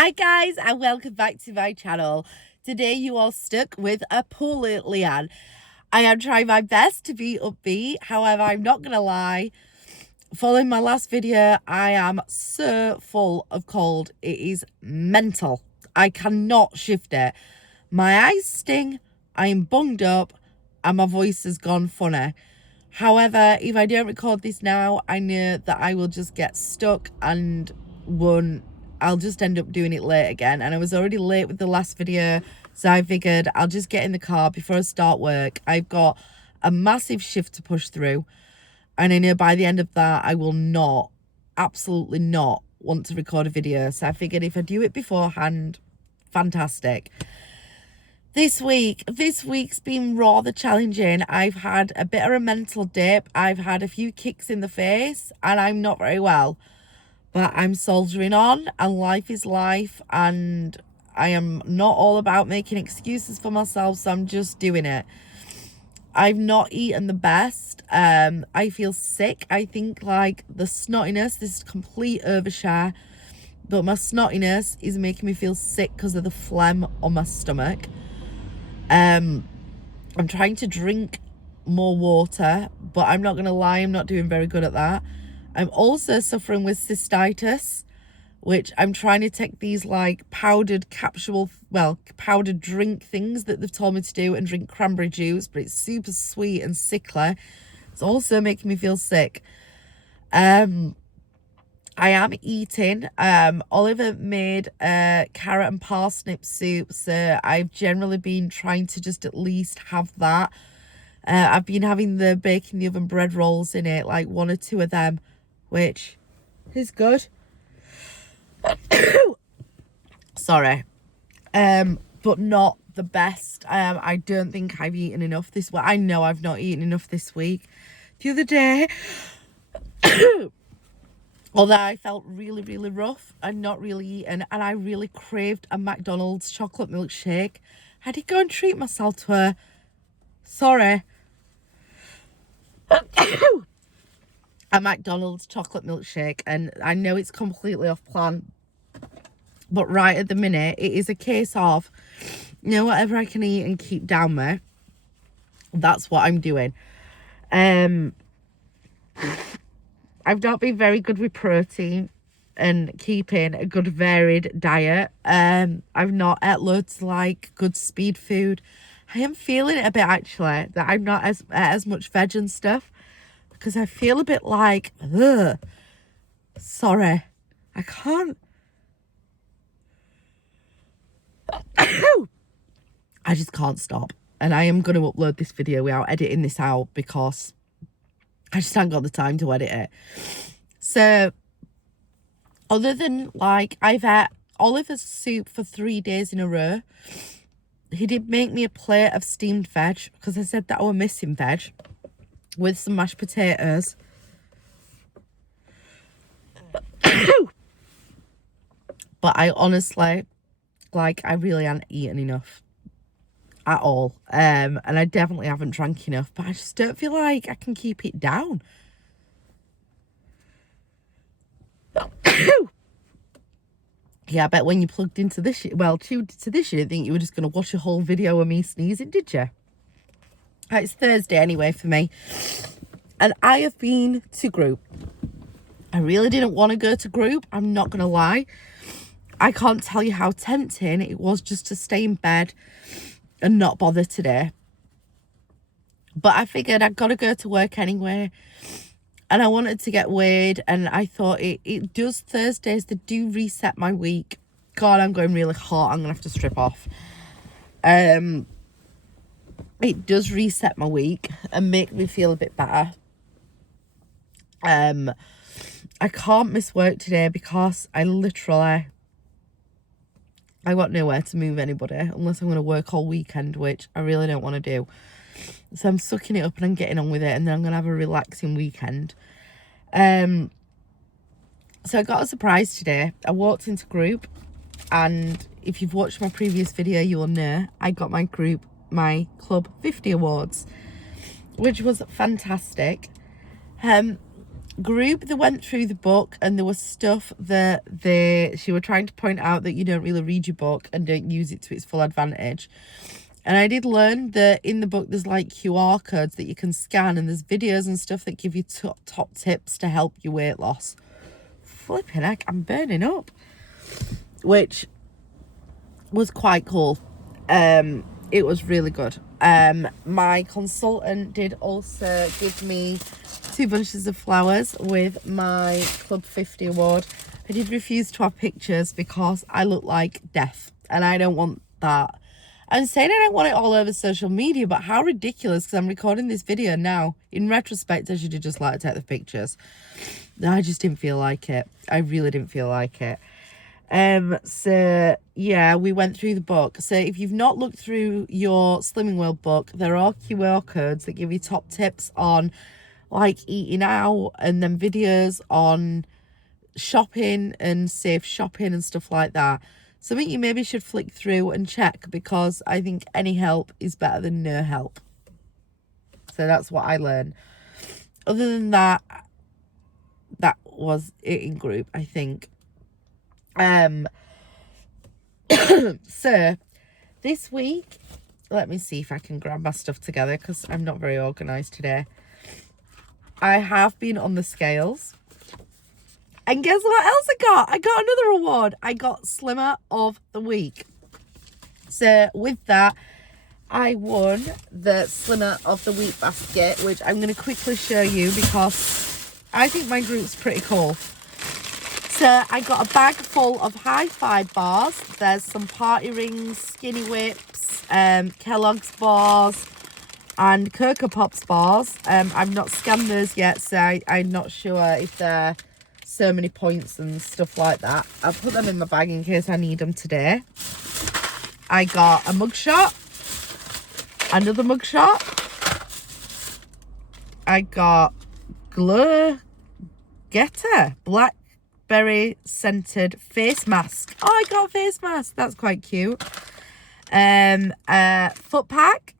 Hi guys and welcome back to my channel. Today you are stuck with a poor little Leanne. I am trying my best to be upbeat, however I'm not gonna lie, following my last video I am so full of cold. It is mental. I cannot shift it. My eyes sting, I am bunged up and my voice has gone funny. However, if I don't record this now, I know that I will just get stuck and I'll just end up doing it late again. And I was already late with the last video, so I figured I'll just get in the car before I start work. I've got a massive shift to push through, and I know by the end of that I will not, absolutely not want to record a video. So I figured if I do it beforehand, fantastic. This week's been rather challenging. I've had a bit of a mental dip. I've had a few kicks in the face and I'm not very well. But I'm soldiering on and life is life, and I am not all about making excuses for myself, so I'm just doing it. I've not eaten the best. I feel sick. I think like the snottiness, this is complete overshare, but my snottiness is making me feel sick because of the phlegm on my stomach. I'm trying to drink more water, but I'm not gonna lie, I'm not doing very good at that. I'm also suffering with cystitis, which I'm trying to take these like powdered drink things that they've told me to do and drink cranberry juice, but it's super sweet and sickly. It's also making me feel sick. I am eating. Oliver made carrot and parsnip soup, so I've generally been trying to just at least have that. I've been having the bake in the oven bread rolls in it, like one or two of them, which is good. Sorry. But not the best. I don't think I've eaten enough this week. I know I've not eaten enough this week. The other day, although I felt really, really rough and not really eaten, and I really craved a McDonald's chocolate milkshake. I did go and treat myself to a, a McDonald's chocolate milkshake, and I know it's completely off plan, but right at the minute it is a case of, you know, whatever I can eat and keep down there, that's what I'm doing. I've not been very good with protein and keeping a good varied diet. I've not ate loads of like good speed food. I am feeling it a bit actually, that I'm not as much veg and stuff, because I feel a bit like, sorry, I can't. I just can't stop. And I am going to upload this video without editing this out because I just haven't got the time to edit it. So, other than like, I've had Oliver's soup for 3 days in a row. He did make me a plate of steamed veg because I said that I was missing veg, with some mashed potatoes. But I honestly, like, I really haven't eaten enough at all. And I definitely haven't drank enough, but I just don't feel like I can keep it down. Yeah, I bet when you plugged into this shit, tuned into this, you didn't think you were just going to watch a whole video of me sneezing, did you? It's Thursday anyway for me, and I have been to group. I really didn't want to go to group, I'm not going to lie. I can't tell you how tempting it was just to stay in bed and not bother today. But I figured I'd got to go to work anyway, and I wanted to get weighed, and I thought it does, Thursdays, they do reset my week. God, I'm going really hot, I'm going to have to strip off. It does reset my week and make me feel a bit better. I can't miss work today because I got nowhere to move anybody unless I'm going to work all weekend, which I really don't want to do. So I'm sucking it up and I'm getting on with it, and then I'm going to have a relaxing weekend. So I got a surprise today. I walked into group, and if you've watched my previous video, you will know I got my Club 50 awards, which was fantastic. group that went through the book, and there was stuff that she were trying to point out that you don't really read your book and don't use it to its full advantage. And I did learn that in the book there's like QR codes that you can scan, and there's videos and stuff that give you top tips to help your weight loss. Flipping heck, I'm burning up. Which was quite cool. It was really good. My consultant did also give me 2 bunches of flowers with my Club 50 award. I did refuse to have pictures because I look like death, and I don't want that. I'm saying I don't want it all over social media, but how ridiculous, because I'm recording this video now. In retrospect, I should have just let her take the pictures. I just didn't feel like it. I really didn't feel like it. So yeah, we went through the book. So if you've not looked through your Slimming World book, there are QR codes that give you top tips on like eating out, and then videos on shopping and safe shopping and stuff like that. Something you maybe should flick through and check, because I think any help is better than no help. So that's what I learned. Other than that, that was it in group, I think. So this week, let me see if I can grab my stuff together, because I'm not very organized today. I have been on the scales. And guess what else I got? I got another award. I got Slimmer of the Week. So with that, I won the Slimmer of the Week basket, which I'm going to quickly show you because I think my group's pretty cool. So I got a bag full of Hi-Fi bars. There's some Party Rings, Skinny Whips, Kellogg's bars, and Cocoa Pops bars. I've not scanned those yet, so I'm not sure if they're so many points and stuff like that. I'll put them in my bag in case I need them today. I got a mugshot, another mugshot. I got Glow Getter blackberry scented face mask. Oh, I got a face mask. That's quite cute. Foot pack,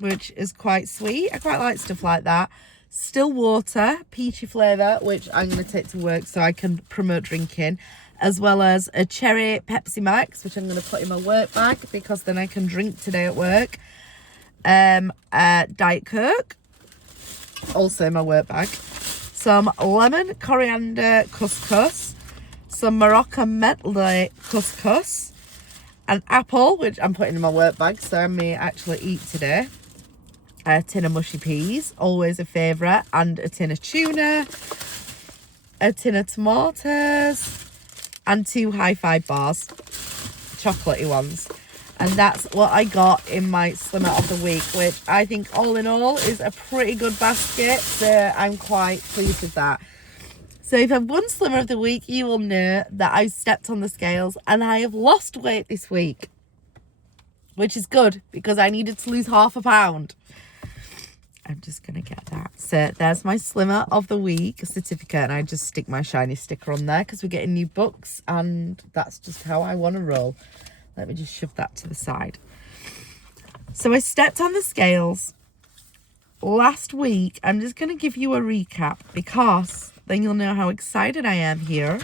which is quite sweet. I quite like stuff like that. Still water, peachy flavour, which I'm going to take to work so I can promote drinking, as well as a cherry Pepsi Max, which I'm going to put in my work bag because then I can drink today at work. Diet Coke, also in my work bag. Some lemon coriander couscous, some Moroccan medley couscous, an apple, which I'm putting in my work bag so I may actually eat today. A tin of mushy peas, always a favourite, and a tin of tuna, a tin of tomatoes, and 2 Hi-Fi bars, chocolatey ones. And that's what I got in my Slimmer of the Week, which I think all in all is a pretty good basket, so I'm quite pleased with that. So if I've won Slimmer of the Week, you will know that I've stepped on the scales and I have lost weight this week, which is good because I needed to lose ½ pound. I'm just going to get that. So there's my Slimmer of the Week certificate, and I just stick my shiny sticker on there because we're getting new books and that's just how I want to roll. Let me just shove that to the side. So I stepped on the scales last week. I'm just going to give you a recap because then you'll know how excited I am here.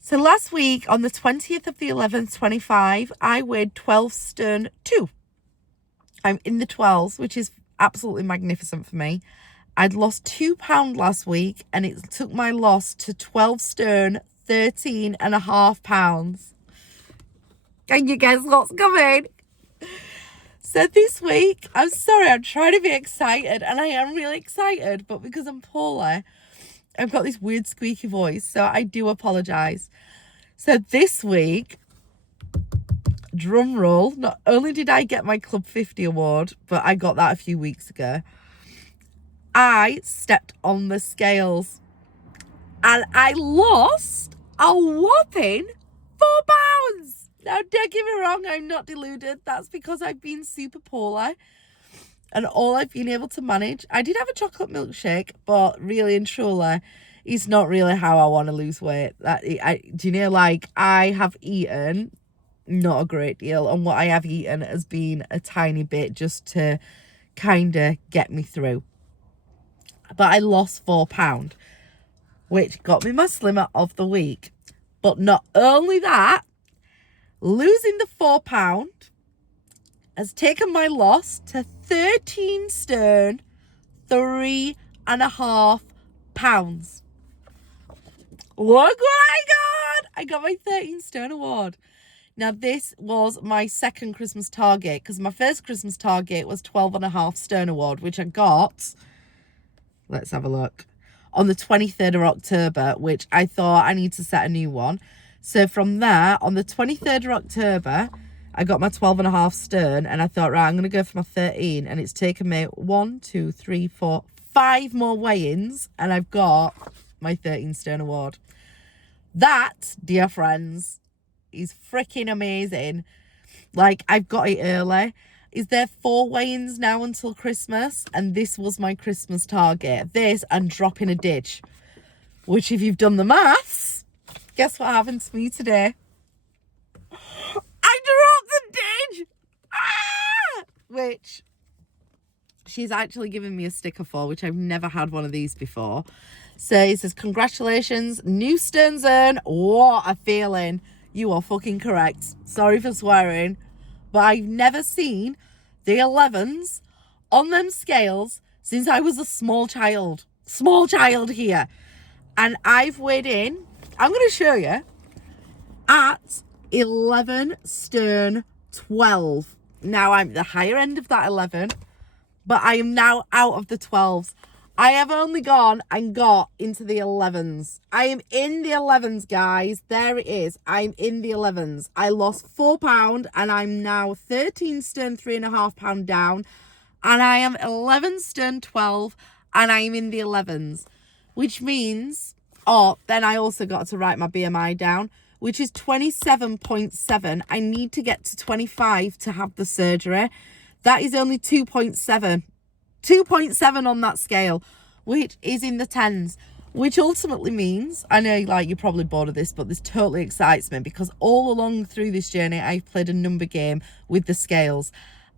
So last week on the 20th of the 11th, 25, I weighed 12 stone 2. I'm in the 12s, which is absolutely magnificent for me. I'd lost £2 last week and it took my loss to 12 stone 13.5 pounds. Can you guess what's coming? So this week, I'm sorry, I'm trying to be excited and I am really excited, but because I'm poorly, I've got this weird squeaky voice, so I do apologise. So this week, drum roll, not only did I get my Club 50 award, but I got that a few weeks ago. I stepped on the scales and I lost a whopping 4 pounds. Now, don't get me wrong, I'm not deluded. That's because I've been super poorly and all I've been able to manage. I did have a chocolate milkshake, but really and truly, it's not really how I want to lose weight. Do you know, like, I have eaten not a great deal, and what I have eaten has been a tiny bit just to kind of get me through. but I lost £4, which got me my slimmer of the week. But not only that, losing the £4 has taken my loss to 13 stone, 3.5 pounds. Look what I got! I got my 13 stone award. Now, this was my second Christmas target, because my first Christmas target was 12.5 stone award, which I got, let's have a look, on the 23rd of October, which I thought I need to set a new one. So from there, on the 23rd of October, I got my 12.5 stone, and I thought, right, I'm going to go for my 13, and it's taken me 1, 2, 3, 4, 5 more weigh-ins, and I've got my 13 stone award. That, dear friends, is freaking amazing. Like, I've got it early. Is there 4 weigh-ins now until Christmas? And this was my Christmas target. This and drop in a ditch. Which, if you've done the maths, guess what happened to me today? I dropped the ditch! Ah! Which she's actually given me a sticker for, which I've never had one of these before. So it says, congratulations, new stone zone. What a feeling. You are fucking correct. Sorry for swearing. But I've never seen the 11s on them scales since I was a small child. Small child here. And I've weighed in, I'm going to show you, at 11 stone 12. Now I'm at the higher end of that 11, but I am now out of the 12s. I have only gone and got into the 11s. I am in the 11s, guys. There it is. I'm in the 11s. I lost £4 and I'm now 13 stone 3.5 pound down. And I am 11 stone 12 and I'm in the 11s. Which means, then I also got to write my BMI down, which is 27.7. I need to get to 25 to have the surgery. That is only 2.7. 2.7 on that scale, which is in the 10s, which ultimately means, I know, like, you're probably bored of this, but this totally excites me because all along through this journey, I've played a number game with the scales,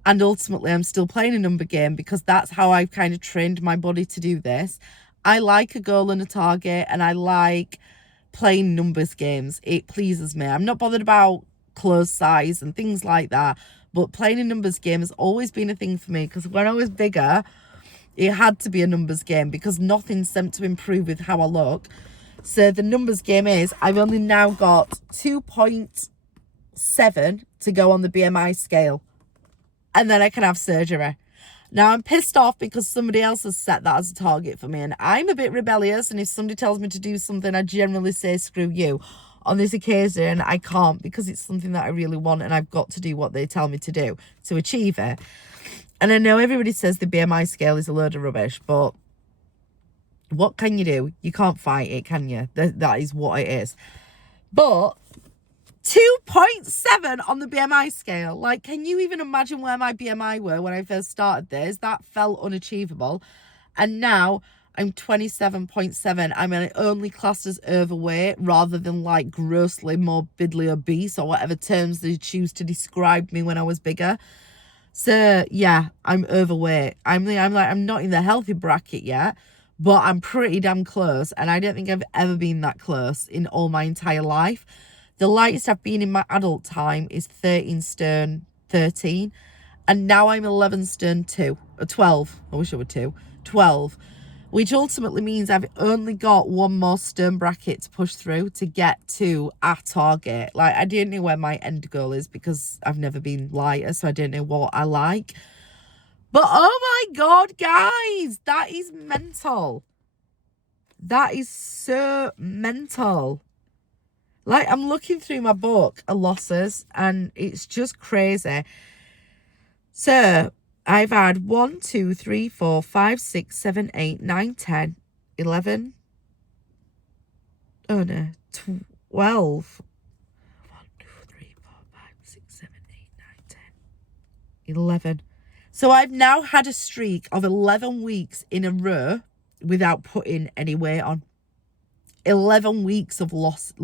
and ultimately I'm still playing a number game because that's how I've kind of trained my body to do this. I like a goal and a target, and I like playing numbers games. It pleases me. I'm not bothered about clothes size and things like that. But playing a numbers game has always been a thing for me because when I was bigger, it had to be a numbers game because nothing seemed to improve with how I look. So the numbers game is, I've only now got 2.7 to go on the BMI scale. And then I can have surgery. Now, I'm pissed off because somebody else has set that as a target for me. And I'm a bit rebellious. And if somebody tells me to do something, I generally say, screw you. On this occasion, I can't because it's something that I really want and I've got to do what they tell me to do to achieve it. And I know everybody says the BMI scale is a load of rubbish, but what can you do? You can't fight it, can you? That is what it is. But 2.7 on the BMI scale. Like, can you even imagine where my BMI were when I first started this? That felt unachievable. And now I'm 27.7. I'm only classed as overweight rather than like grossly morbidly obese or whatever terms they choose to describe me when I was bigger. So yeah, I'm overweight. I'm not in the healthy bracket yet, but I'm pretty damn close. And I don't think I've ever been that close in all my entire life. The lightest I've been in my adult time is 13 stone 13. And now I'm 11 stone 12. I wish I were 12. Which ultimately means I've only got one more stone bracket to push through to get to our target. Like, I don't know where my end goal is because I've never been lighter, so I don't know what I like. But oh my God, guys, that is mental. That is so mental. Like, I'm looking through my book of losses and it's just crazy. So I've had 1, 2, 3, 4, 5, 6, 7, 8, 9, 10, 11. Oh no, 12. 1, 2, 3, 4, 5, 6, 7, 8, 9, 10, 11. So I've now had a streak of 11 weeks in a row without putting any weight on. 11 weeks of losses.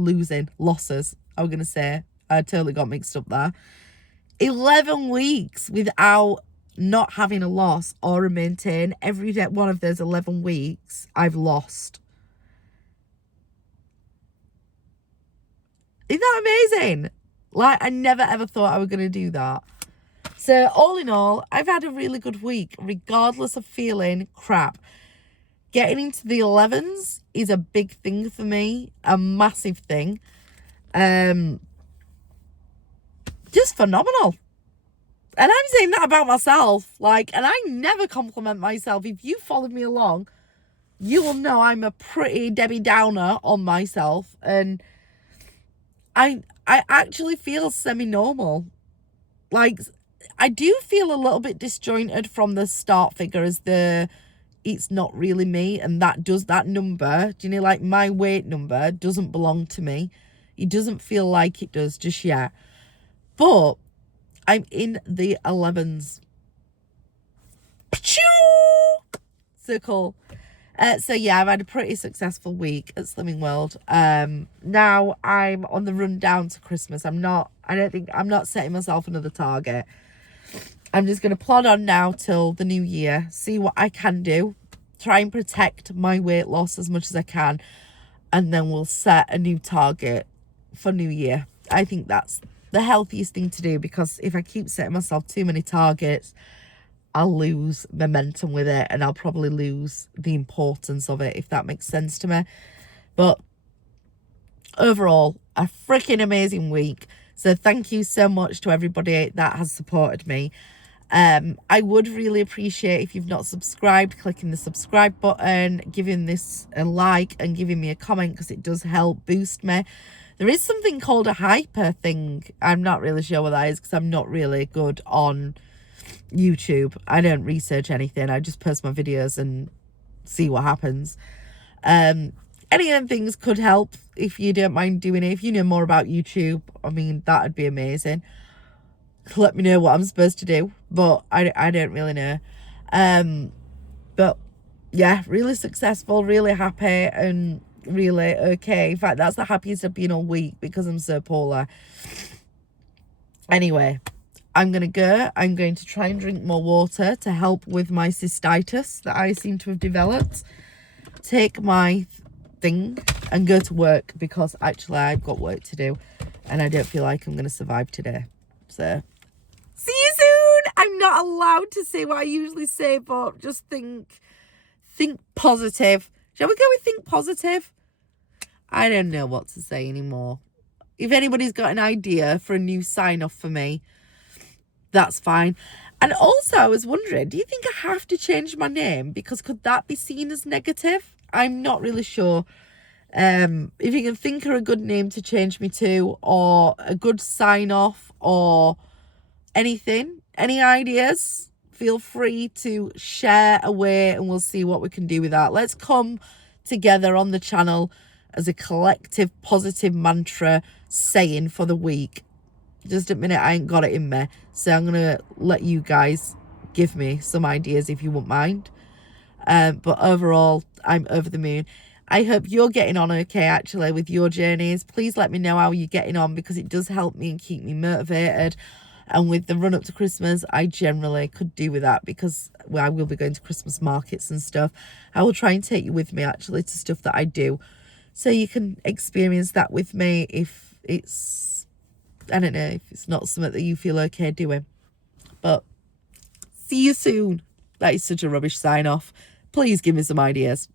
I was going to say, I totally got mixed up there. 11 weeks without not having a loss or a maintain. Every one of those 11 weeks, I've lost. Isn't that amazing? Like, I never ever thought I was going to do that. So all in all, I've had a really good week, regardless of feeling crap. Getting into the 11s is a big thing for me, a massive thing. Just phenomenal. And I'm saying that about myself, and I never compliment myself. If you followed me along, you will know I'm a pretty Debbie Downer on myself, and I actually feel semi-normal. Like, I do feel a little bit disjointed from the start figure as it's not really me, and that number, do you know, like my weight number doesn't belong to me. It doesn't feel like it does just yet. But I'm in the 11s. So cool. So yeah, I've had a pretty successful week at Slimming World. Now I'm on the run down to Christmas. I'm not setting myself another target. I'm just going to plod on now till the new year, see what I can do, try and protect my weight loss as much as I can, and then we'll set a new target for New Year. I think that's the healthiest thing to do, because if I keep setting myself too many targets, I'll lose momentum with it, and I'll probably lose the importance of it, if that makes sense to me. But overall, a freaking amazing week. So thank you so much to everybody that has supported me. I would really appreciate, if you've not subscribed, clicking the subscribe button, giving this a like, and giving me a comment, because it does help boost me. There is something called a hyper thing. I'm not really sure what that is, because I'm not really good on YouTube. I don't research anything. I just post my videos and see what happens. Any of them things could help if you don't mind doing it. If you know more about YouTube, I mean, that would be amazing. Let me know what I'm supposed to do, but I don't really know. But yeah, really successful, really happy, and really okay. In fact, that's the happiest I've been all week, because I'm so polar. Anyway, I'm going to try and drink more water to help with my cystitis that I seem to have developed. Take my thing and go to work, because actually I've got work to do, and I don't feel like I'm going to survive today. So see you soon. I'm not allowed to say what I usually say, but just think positive. Shall we go with think positive? I don't know what to say anymore. If anybody's got an idea for a new sign off for me, that's fine. And also, I was wondering, do you think I have to change my name? Because could that be seen as negative? I'm not really sure. If you can think of a good name to change me to, or a good sign off, or anything, any ideas, feel free to share away, and we'll see what we can do with that. Let's come together on the channel as a collective positive mantra saying for the week. Just a minute, I ain't got it in me, so I'm gonna let you guys give me some ideas if you wouldn't mind. But overall, I'm over the moon. I hope you're getting on okay, actually, with your journeys. Please let me know how you're getting on, because it does help me and keep me motivated. And with the run up to Christmas, I generally could do with that, because I will be going to Christmas markets and stuff. I will try and take you with me, actually, to stuff that I do, so you can experience that with me if it's, I don't know, if it's not something that you feel okay doing. But see you soon. That is such a rubbish sign off. Please give me some ideas.